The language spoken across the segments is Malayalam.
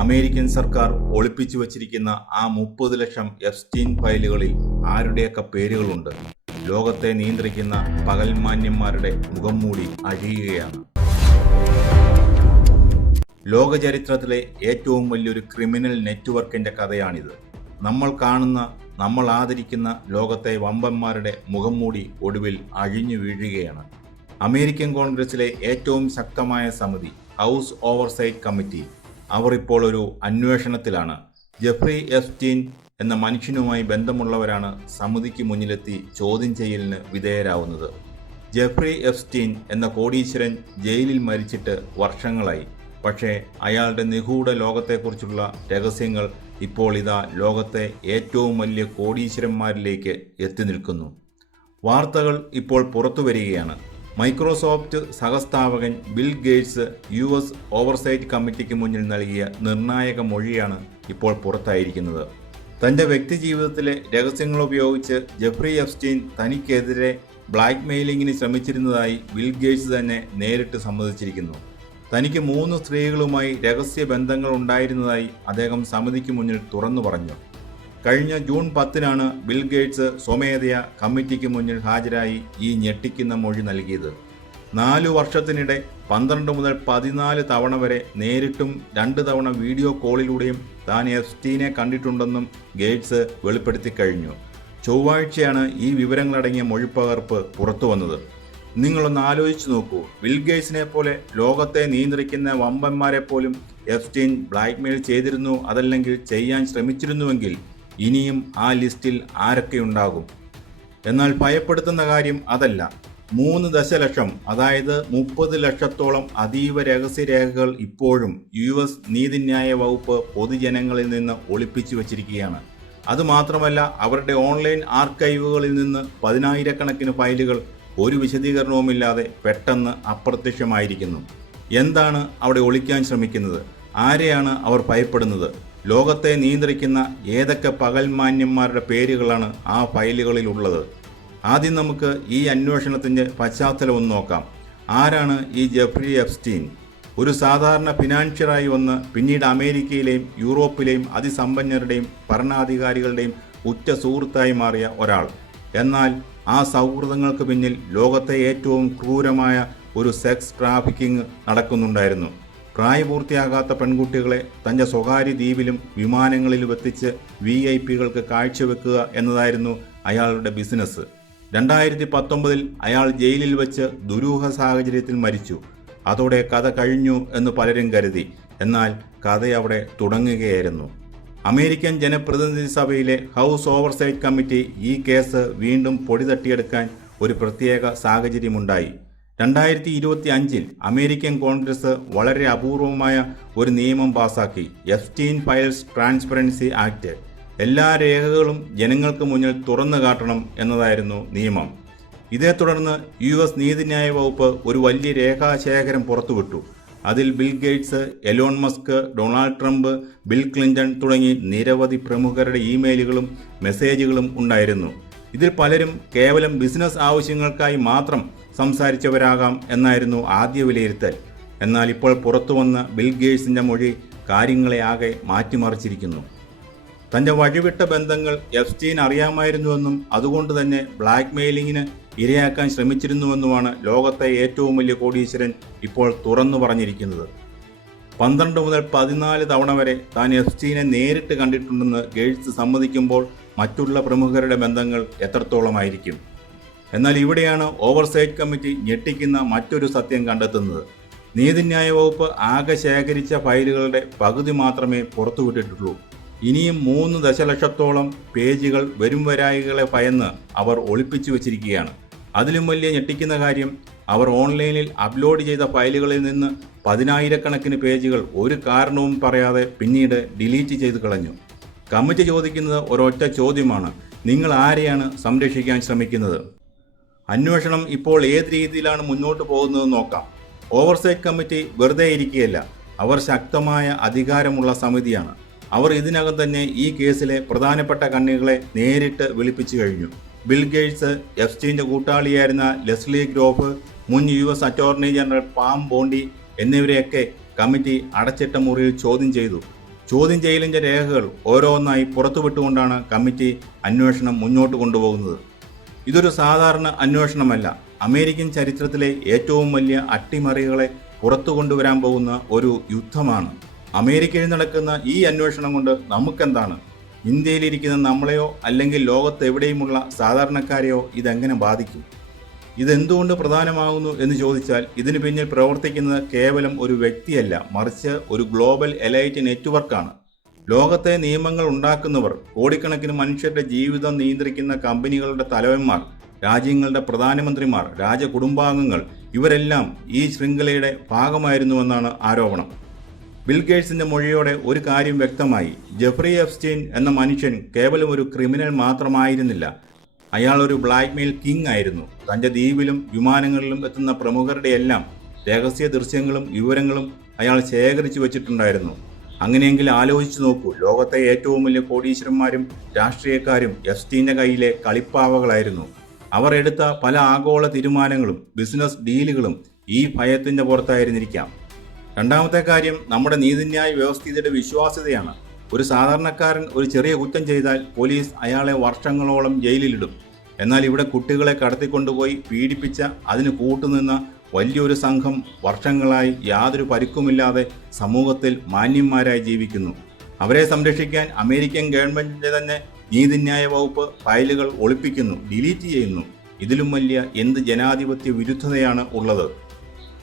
അമേരിക്കൻ സർക്കാർ ഒളിപ്പിച്ചു വച്ചിരിക്കുന്ന ആ 30 ലക്ഷം എപ്സ്റ്റീൻ ഫയലുകളിൽ ആരുടെയൊക്കെ പേരുകളുണ്ട്? ലോകത്തെ നിയന്ത്രിക്കുന്ന പകൽമാന്യന്മാരുടെ മുഖം മൂടി അഴിയുകയാണ്. ലോക ചരിത്രത്തിലെ ഏറ്റവും വലിയൊരു ക്രിമിനൽ നെറ്റ്വർക്കിന്റെ കഥയാണിത്. നമ്മൾ കാണുന്ന, നമ്മൾ ആദരിക്കുന്ന ലോകത്തെ വമ്പന്മാരുടെ മുഖം മൂടി ഒടുവിൽ അഴിഞ്ഞു വീഴുകയാണ്. അമേരിക്കൻ കോൺഗ്രസിലെ ഏറ്റവും ശക്തമായ സമിതി, ഹൗസ് ഓവർസൈറ്റ് കമ്മിറ്റി, അവർ ഇപ്പോൾ ഒരു അന്വേഷണത്തിലാണ്. ജെഫ്രി എപ്സ്റ്റീൻ എന്ന മനുഷ്യനുമായി ബന്ധമുള്ളവരാണ് സമിതിക്ക് മുന്നിലെത്തി ചോദ്യം ചെയ്യലിന് വിധേയരാവുന്നത്. ജെഫ്രി എപ്സ്റ്റീൻ എന്ന കോടീശ്വരൻ ജയിലിൽ മരിച്ചിട്ട് വർഷങ്ങളായി. പക്ഷേ അയാളുടെ നിഗൂഢ ലോകത്തെക്കുറിച്ചുള്ള രഹസ്യങ്ങൾ ഇപ്പോൾ ഇതാ ലോകത്തെ ഏറ്റവും വലിയ കോടീശ്വരന്മാരിലേക്ക് എത്തി നിൽക്കുന്നു. വാർത്തകൾ ഇപ്പോൾ പുറത്തു വരികയാണ്. മൈക്രോസോഫ്റ്റ് സഹസ്ഥാപകൻ ബിൽ ഗേറ്റ്സ് US ഓവർസൈറ്റ് കമ്മിറ്റിക്ക് മുന്നിൽ നൽകിയ നിർണായക മൊഴിയാണ് ഇപ്പോൾ പുറത്തായിരിക്കുന്നത്. തൻ്റെ വ്യക്തിജീവിതത്തിലെ രഹസ്യങ്ങൾ ഉപയോഗിച്ച് ജെഫ്രി എപ്സ്റ്റീൻ തനിക്കെതിരെ ബ്ലാക്ക് മെയിലിങ്ങിന് ശ്രമിച്ചിരുന്നതായി ബിൽ ഗേറ്റ്സ് തന്നെ നേരിട്ട് സമ്മതിച്ചിരിക്കുന്നു. തനിക്ക് 3 സ്ത്രീകളുമായി രഹസ്യ ബന്ധങ്ങൾ ഉണ്ടായിരുന്നതായി അദ്ദേഹം സമിതിക്ക് മുന്നിൽ തുറന്നു പറഞ്ഞു. കഴിഞ്ഞ ജൂൺ 10-നാണ് ബിൽ ഗേറ്റ്സ് സ്വമേധയാ കമ്മിറ്റിക്ക് മുന്നിൽ ഹാജരായി ഈ ഞെട്ടിക്കുന്ന മൊഴി നൽകിയത്. 4 വർഷത്തിനിടെ 12 മുതൽ 14 തവണ വരെ നേരിട്ടും 2 തവണ വീഡിയോ കോളിലൂടെയും താൻ എപ്സ്റ്റീനെ കണ്ടിട്ടുണ്ടെന്നും ഗേറ്റ്സ് വെളിപ്പെടുത്തി കഴിഞ്ഞു. ചൊവ്വാഴ്ചയാണ് ഈ വിവരങ്ങളടങ്ങിയ മൊഴിപ്പകർപ്പ് പുറത്തു വന്നത്. നിങ്ങളൊന്ന് ആലോചിച്ച് നോക്കൂ. ബിൽ ഗേറ്റ്സിനെ പോലെ ലോകത്തെ നിയന്ത്രിക്കുന്ന വമ്പന്മാരെ പോലും എപ്സ്റ്റീൻ ബ്ലാക്ക്മെയിൽ ചെയ്തിരുന്നു, അതല്ലെങ്കിൽ ചെയ്യാൻ ശ്രമിച്ചിരുന്നുവെങ്കിൽ ഇനിയും ആ ലിസ്റ്റിൽ ആരൊക്കെയുണ്ടാകും? എന്നാൽ ഭയപ്പെടുത്തുന്ന കാര്യം അതല്ല. 3 ദശലക്ഷം, അതായത് 30 ലക്ഷത്തോളം അതീവ രഹസ്യരേഖകൾ ഇപ്പോഴും US നീതിന്യായ വകുപ്പ് പൊതുജനങ്ങളിൽ നിന്ന് ഒളിപ്പിച്ചു വച്ചിരിക്കുകയാണ്. അതുമാത്രമല്ല, അവരുടെ ഓൺലൈൻ ആർക്കൈവുകളിൽ നിന്ന് 10,000-കണക്കിന് ഫയലുകൾ ഒരു വിശദീകരണവുമില്ലാതെ പെട്ടെന്ന് അപ്രത്യക്ഷമായിരിക്കുന്നു. എന്താണ് അവിടെ ഒളിക്കാൻ ശ്രമിക്കുന്നത്? ആരെയാണ് അവർ ഭയപ്പെടുന്നത്? ലോകത്തെ നിയന്ത്രിക്കുന്ന ഏതൊക്കെ പകൽമാന്യന്മാരുടെ പേരുകളാണ് ആ ഫയലുകളിൽ ഉള്ളത്? ആദ്യം നമുക്ക് ഈ അന്വേഷണത്തിൻ്റെ പശ്ചാത്തലം ഒന്ന് നോക്കാം. ആരാണ് ഈ ജെഫ്രി എപ്സ്റ്റീൻ? ഒരു സാധാരണ ഫിനാൻഷ്യറായി വന്ന് പിന്നീട് അമേരിക്കയിലെയും യൂറോപ്പിലെയും അതിസമ്പന്നരുടെയും ഭരണാധികാരികളുടെയും ഉറ്റ സുഹൃത്തായി മാറിയ ഒരാൾ. എന്നാൽ ആ സൗഹൃദങ്ങൾക്ക് പിന്നിൽ ലോകത്തെ ഏറ്റവും ക്രൂരമായ ഒരു സെക്സ് ട്രാഫിക്കിംഗ് നടക്കുന്നുണ്ടായിരുന്നു. പ്രായപൂർത്തിയാകാത്ത പെൺകുട്ടികളെ തൻ്റെ സ്വകാര്യ ദ്വീപിലും വിമാനങ്ങളിലും എത്തിച്ച് VIP-കൾക്ക് കാഴ്ചവെക്കുക എന്നതായിരുന്നു അയാളുടെ ബിസിനസ്. 2019-ൽ അയാൾ ജയിലിൽ വെച്ച് ദുരൂഹ സാഹചര്യത്തിൽ മരിച്ചു. അതോടെ കഥ കഴിഞ്ഞു എന്ന് പലരും കരുതി. എന്നാൽ കഥയവിടെ തുടങ്ങുകയായിരുന്നു. അമേരിക്കൻ ജനപ്രതിനിധി സഭയിലെ ഹൗസ് ഓവർസൈറ്റ് കമ്മിറ്റി ഈ കേസ് വീണ്ടും പൊടി തട്ടിയെടുക്കാൻ ഒരു പ്രത്യേക സാഹചര്യമുണ്ടായി. 2025-ൽ അമേരിക്കൻ കോൺഗ്രസ് വളരെ അപൂർവമായ ഒരു നിയമം പാസാക്കി, എപ്സ്റ്റീൻ ഫയൽസ് ട്രാൻസ്പെറൻസി ആക്ട്. എല്ലാ രേഖകളും ജനങ്ങൾക്ക് മുന്നിൽ തുറന്നു കാട്ടണം എന്നതായിരുന്നു നിയമം. ഇതേ തുടർന്ന് US നീതിന്യായ വകുപ്പ് ഒരു വലിയ രേഖാശേഖരം പുറത്തുവിട്ടു. അതിൽ Bill Gates, Elon Musk, Donald Trump, Bill Clinton തുടങ്ങി നിരവധി പ്രമുഖരുടെ ഇമെയിലുകളും മെസ്സേജുകളും ഉണ്ടായിരുന്നു. ഇതിൽ പലരും കേവലം ബിസിനസ് ആവശ്യങ്ങൾക്കായി മാത്രം സംസാരിച്ചവരാകാം എന്നായിരുന്നു ആദ്യ വിലയിരുത്തൽ. എന്നാൽ ഇപ്പോൾ പുറത്തു വന്ന ബിൽ ഗേറ്റ്സിൻ്റെ മൊഴി കാര്യങ്ങളെ ആകെ മാറ്റിമറിച്ചിരിക്കുന്നു. തൻ്റെ വഴിവിട്ട ബന്ധങ്ങൾ എപ്സ്റ്റീൻ അറിയാമായിരുന്നുവെന്നും അതുകൊണ്ട് തന്നെ ബ്ലാക്ക് മെയിലിങ്ങിന് ഇരയാക്കാൻ ശ്രമിച്ചിരുന്നുവെന്നുമാണ് ലോകത്തെ ഏറ്റവും വലിയ കോടീശ്വരൻ ഇപ്പോൾ തുറന്നു പറഞ്ഞിരിക്കുന്നത്. 12 മുതൽ 14 തവണ വരെ താൻ എപ്സ്റ്റീനെ നേരിട്ട് കണ്ടിട്ടുണ്ടെന്ന് ഗേറ്റ്സ് സമ്മതിക്കുമ്പോൾ മറ്റുള്ള പ്രമുഖരുടെ ബന്ധങ്ങൾ എത്രത്തോളമായിരിക്കും? എന്നാൽ ഇവിടെയാണ് ഓവർസൈറ്റ് കമ്മിറ്റി ഞെട്ടിക്കുന്ന മറ്റൊരു സത്യം കണ്ടെത്തുന്നത്. നീതിന്യായ വകുപ്പ് ആകെ ശേഖരിച്ച ഫയലുകളുടെ പകുതി മാത്രമേ പുറത്തുവിട്ടിട്ടുള്ളൂ. ഇനിയും 3 ദശലക്ഷത്തോളം പേജുകൾ വരും വരായികളെ ഭയന്ന് അവർ ഒളിപ്പിച്ചു വച്ചിരിക്കുകയാണ്. അതിലും വലിയ ഞെട്ടിക്കുന്ന കാര്യം, അവർ ഓൺലൈനിൽ അപ്ലോഡ് ചെയ്ത ഫയലുകളിൽ നിന്ന് 10,000-കണക്കിന് പേജുകൾ ഒരു കാരണവും പറയാതെ പിന്നീട് ഡിലീറ്റ് ചെയ്ത് കളഞ്ഞു. കമ്മിറ്റി ചോദിക്കുന്നത് ഒരൊറ്റ ചോദ്യമാണ്: നിങ്ങൾ ആരെയാണ് സംരക്ഷിക്കാൻ ശ്രമിക്കുന്നത്? അന്വേഷണം ഇപ്പോൾ ഏത് രീതിയിലാണ് മുന്നോട്ട് പോകുന്നതെന്ന് നോക്കാം. ഓവർസൈറ്റ് കമ്മിറ്റി വെറുതെ ഇരിക്കുകയല്ല. അവർ ശക്തമായ അധികാരമുള്ള സമിതിയാണ്. അവർ ഇതിനകം തന്നെ ഈ കേസിലെ പ്രധാനപ്പെട്ട കണ്ണികളെ നേരിട്ട് വിളിപ്പിച്ചു കഴിഞ്ഞു. ബിൽ ഗേറ്റ്സ്, എപ്സ്റ്റീൻ്റെ കൂട്ടാളിയായിരുന്ന ലെസ്ലി ഗ്രോഫ്, മുൻ US attorney general Pam Bondi എന്നിവരെയൊക്കെ കമ്മിറ്റി അടച്ചിട്ട മുറിയിൽ ചോദ്യം ചെയ്തു. ചോദ്യം ചെയ്യലിൻ്റെ രേഖകൾ ഓരോന്നായി പുറത്തുവിട്ടുകൊണ്ടാണ് കമ്മിറ്റി അന്വേഷണം മുന്നോട്ട് കൊണ്ടുപോകുന്നത്. ഇതൊരു സാധാരണ അന്വേഷണമല്ല. അമേരിക്കൻ ചരിത്രത്തിലെ ഏറ്റവും വലിയ അട്ടിമറികളെ പുറത്തു കൊണ്ടുവരാൻ പോകുന്ന ഒരു യുദ്ധമാണ്. അമേരിക്കയിൽ നടക്കുന്ന ഈ അന്വേഷണം കൊണ്ട് നമുക്കെന്താണ്? ഇന്ത്യയിലിരിക്കുന്ന നമ്മളെയോ അല്ലെങ്കിൽ ലോകത്തെവിടെയുമുള്ള സാധാരണക്കാരെയോ ഇതെങ്ങനെ ബാധിക്കും? ഇതെന്തുകൊണ്ട് പ്രധാനമാകുന്നു എന്ന് ചോദിച്ചാൽ, ഇതിന് പിന്നിൽ പ്രവർത്തിക്കുന്നത് കേവലം ഒരു വ്യക്തിയല്ല, മറിച്ച് ഒരു ഗ്ലോബൽ എലൈറ്റ് നെറ്റ്വർക്കാണ്. ലോകത്തെ നിയമങ്ങൾ ഉണ്ടാക്കുന്നവർ, കോടിക്കണക്കിന് മനുഷ്യരുടെ ജീവിതം നിയന്ത്രിക്കുന്ന കമ്പനികളുടെ തലവന്മാർ, രാജ്യങ്ങളുടെ പ്രധാനമന്ത്രിമാർ, രാജകുടുംബാംഗങ്ങൾ, ഇവരെല്ലാം ഈ ശൃംഖലയുടെ ഭാഗമായിരുന്നുവെന്നാണ് ആരോപണം. ബിൽ ഗേറ്റ്സിന്റെ മൊഴിയോടെ ഒരു കാര്യം വ്യക്തമായി. ജെഫ്രി എപ്സ്റ്റീൻ എന്ന മനുഷ്യൻ കേവലം ഒരു ക്രിമിനൽ മാത്രമായിരുന്നില്ല. അയാൾ ഒരു ബ്ലാക്ക്മെയിൽ കിങ് ആയിരുന്നു. തൻ്റെ ദ്വീപിലും വിമാനങ്ങളിലും എത്തുന്ന പ്രമുഖരുടെയെല്ലാം രഹസ്യ ദൃശ്യങ്ങളും വിവരങ്ങളും അയാൾ ശേഖരിച്ചു വച്ചിട്ടുണ്ടായിരുന്നു. അങ്ങനെയെങ്കിൽ ആലോചിച്ചു നോക്കൂ, ലോകത്തെ ഏറ്റവും വലിയ കോടീശ്വരന്മാരും രാഷ്ട്രീയക്കാരും എപ്സ്റ്റീൻ്റെ കയ്യിലെ കളിപ്പാവകളായിരുന്നു. അവർ എടുത്ത പല ആഗോള തീരുമാനങ്ങളും ബിസിനസ് ഡീലുകളും ഈ ഭയത്തിൻ്റെ പുറത്തായിരുന്നിരിക്കാം. രണ്ടാമത്തെ കാര്യം നമ്മുടെ നീതിന്യായ വ്യവസ്ഥയുടെ വിശ്വാസ്യതയാണ്. ഒരു സാധാരണക്കാരൻ ഒരു ചെറിയ കുറ്റം ചെയ്താൽ പോലീസ് അയാളെ വർഷങ്ങളോളം ജയിലിലിടും. എന്നാൽ ഇവിടെ കുട്ടികളെ കടത്തിക്കൊണ്ടുപോയി പീഡിപ്പിച്ച അതിന് കൂട്ടുനിന്ന വലിയൊരു സംഘം വർഷങ്ങളായി യാതൊരു പരിക്കുമില്ലാതെ സമൂഹത്തിൽ മാന്യന്മാരായി ജീവിക്കുന്നു. അവരെ സംരക്ഷിക്കാൻ അമേരിക്കൻ ഗവൺമെൻറ്റിൻ്റെ തന്നെ നീതിന്യായ വകുപ്പ് ഫയലുകൾ ഒളിപ്പിക്കുന്നു, ഡിലീറ്റ് ചെയ്യുന്നു. ഇതിലും വലിയ എന്ത് ജനാധിപത്യ വിരുദ്ധതയാണ് ഉള്ളത്?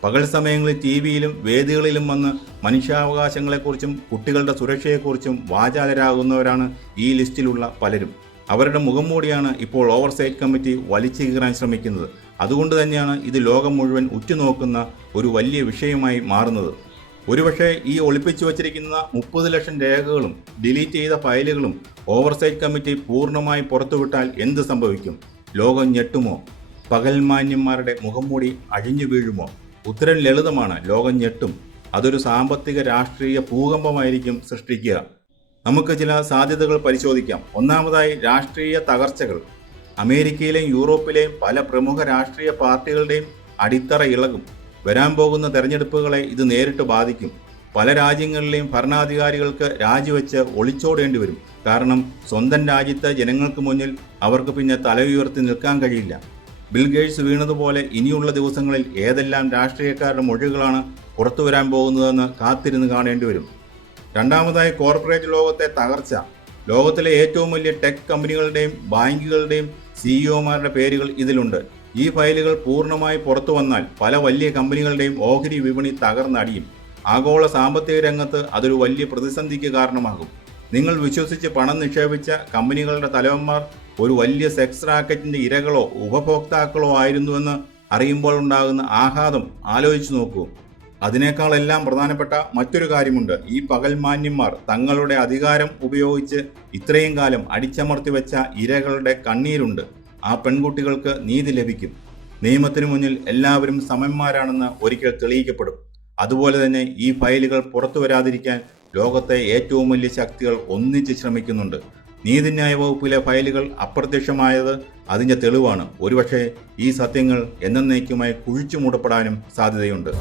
പകൽ സമയങ്ങളിൽ ടി-വിയിലും വേദികളിലും വന്ന് മനുഷ്യാവകാശങ്ങളെക്കുറിച്ചും കുട്ടികളുടെ സുരക്ഷയെക്കുറിച്ചും വാചാലരാകുന്നവരാണ് ഈ ലിസ്റ്റിലുള്ള പലരും. അവരുടെ മുഖംമൂടിയാണ് ഇപ്പോൾ ഓവർസൈറ്റ് കമ്മിറ്റി വലിച്ചു കീറാൻ ശ്രമിക്കുന്നത്. അതുകൊണ്ട് തന്നെയാണ് ഇത് ലോകം മുഴുവൻ ഉറ്റുനോക്കുന്ന ഒരു വലിയ വിഷയമായി മാറുന്നത്. ഒരുപക്ഷെ ഈ ഒളിപ്പിച്ചു വച്ചിരിക്കുന്ന 30 ലക്ഷം രേഖകളും ഡിലീറ്റ് ചെയ്ത ഫയലുകളും ഓവർസൈറ്റ് കമ്മിറ്റി പൂർണ്ണമായി പുറത്തുവിട്ടാൽ എന്ത് സംഭവിക്കും? ലോകം ഞെട്ടുമോ? പകൽമാന്യന്മാരുടെ മുഖംമൂടി അഴിഞ്ഞു വീഴുമോ? ഉത്തരം ലളിതമാണ്, ലോകം ഞെട്ടും. അതൊരു സാമ്പത്തിക രാഷ്ട്രീയ ഭൂകമ്പമായിരിക്കും സൃഷ്ടിക്കുക. നമുക്ക് ചില സാധ്യതകൾ പരിശോധിക്കാം. ഒന്നാമതായി, രാഷ്ട്രീയ തകർച്ചകൾ. അമേരിക്കയിലെയും യൂറോപ്പിലെയും പല പ്രമുഖ രാഷ്ട്രീയ പാർട്ടികളുടെയും അടിത്തറ ഇളകും. വരാൻ പോകുന്ന തെരഞ്ഞെടുപ്പുകളെ ഇത് നേരിട്ട് ബാധിക്കും. പല രാജ്യങ്ങളിലെയും ഭരണാധികാരികൾക്ക് രാജിവെച്ച് ഒളിച്ചോടേണ്ടി വരും. കാരണം സ്വന്തം രാജ്യത്തെ ജനങ്ങൾക്ക് മുന്നിൽ അവർക്ക് പിന്നെ തല ഉയർത്തി നിൽക്കാൻ കഴിയില്ല. ബിൽ ഗേറ്റ്സ് വീണതുപോലെ ഇനിയുള്ള ദിവസങ്ങളിൽ ഏതെല്ലാം രാഷ്ട്രീയക്കാരുടെ മൊഴികളാണ് പുറത്തു വരാൻ പോകുന്നതെന്ന് കാത്തിരുന്ന് കാണേണ്ടി വരും. രണ്ടാമതായി, കോർപ്പറേറ്റ് ലോകത്തെ തകർച്ച. ലോകത്തിലെ ഏറ്റവും വലിയ ടെക് കമ്പനികളുടെയും ബാങ്കുകളുടെയും സിഇഒമാരുടെ പേരുകൾ ഇതിലുണ്ട്. ഈ ഫയലുകൾ പൂർണ്ണമായി പുറത്തു വന്നാൽ പല വലിയ കമ്പനികളുടെയും ഓഹരി വിപണി തകർന്നടിയും. ആഗോള സാമ്പത്തിക രംഗത്ത് അതൊരു വലിയ പ്രതിസന്ധിക്ക് കാരണമാകും. നിങ്ങൾ വിശ്വസിച്ച് പണം നിക്ഷേപിച്ച കമ്പനികളുടെ തലവന്മാർ ഒരു വലിയ സെക്സ് റാക്കറ്റിൻ്റെ ഇരകളോ ഉപഭോക്താക്കളോ ആയിരുന്നുവെന്ന് അറിയുമ്പോൾ ഉണ്ടാകുന്ന ആഘാതം ആലോചിച്ചു നോക്കൂ. അതിനേക്കാളെല്ലാം പ്രധാനപ്പെട്ട മറ്റൊരു കാര്യമുണ്ട്. ഈ പകൽമാന്യന്മാർ തങ്ങളുടെ അധികാരം ഉപയോഗിച്ച് ഇത്രയും കാലം അടിച്ചമർത്തി വെച്ച ഇരകളുടെ കണ്ണീരുണ്ട്. ആ പെൺകുട്ടികൾക്ക് നീതി ലഭിക്കും. നിയമത്തിനു മുന്നിൽ എല്ലാവരും സമന്മാരാണെന്ന് ഒരിക്കൽ തെളിയിക്കപ്പെടും. അതുപോലെ തന്നെ ഈ ഫയലുകൾ പുറത്തു വരാതിരിക്കാൻ ലോകത്തെ ഏറ്റവും വലിയ ശക്തികൾ ഒന്നിച്ച് ശ്രമിക്കുന്നുണ്ട്. നീതിന്യായ വകുപ്പിലെ ഫയലുകൾ അപ്രത്യക്ഷമായത് അതിൻ്റെ തെളിവാണ്. ഒരുപക്ഷെ ഈ സത്യങ്ങൾ എന്നേക്കുമായി കുഴിച്ചു മൂടപ്പെടാനും സാധ്യതയുണ്ട്.